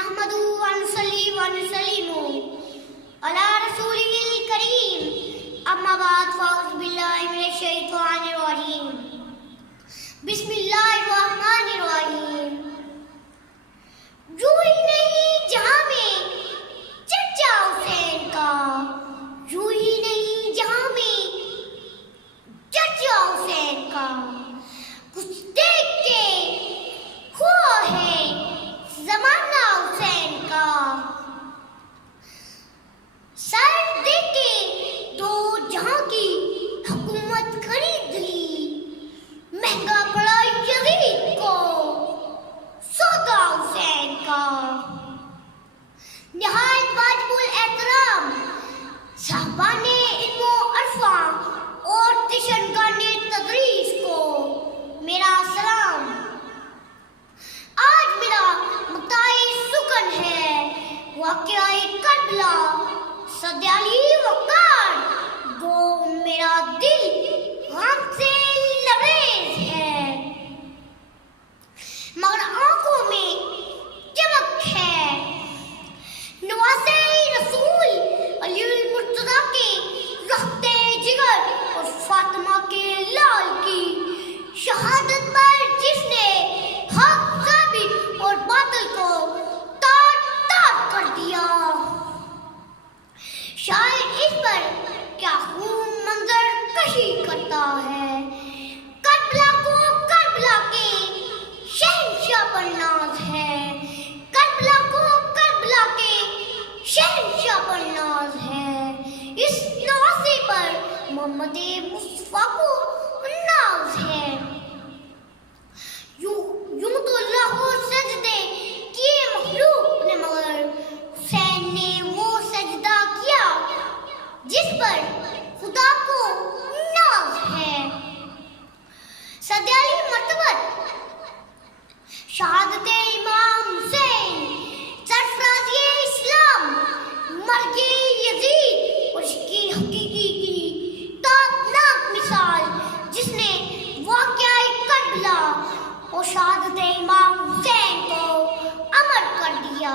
نحمدہ ونصلی ونسلم علی رسولہ الکریم اما بعد فاعوذ باللہ من الشیطان الرجیم بسم اللہ الرحمن الرحیم روح نہیں جہاں میں چرچا حسین کا روح نہیں جہاں میں چرچا حسین کا کچھ دیکھ کے ہوا ہے زمانہ حسین کا سر دے کے دو جہاں کی حکومت خرید لی مہنگا پڑا یزید کو سودا حسین کا نہایت واجب الاحترام صاحبان علم و عرفاں اور تشنگان تدریس کو میرا سلام۔ آج میرا متائی سکن ہے واقعہ کربلا سدیالی وقار وہ میرا دل غم سے لبریز ہے مگر آنکھوں میں چمک ہے۔ نواسے رسول علی المرتضیٰ کے رختے جگر اور فاطمہ کے لال کی شہادت پر جس نے حق ثابت اور باطل کو تار تار کر دیا، شاید اس پر کیا خون منظر کشی کرتا ہے۔ کربلا کو کربلا کے شہنشاہ پر ناز ہے، کربلا کو کربلا کے شہنشاہ پر ناز ہے، اس نواسے پر محمد مصطفیٰ کو ناز ہے۔ یوں تو لاکھوں سجدے کیے مخلوق نے مگر حسین نے وہ سجدہ کیا جس پر خدا کو ناز ہے۔ سدیالی مرتبت شہادت امام حسین سرفرازی اسلام مرگ یزید اور اس کی حقیقی کی تابناک مثال جس نے واقعہ کربلا اور شہادت امام حسین کو امر کر دیا۔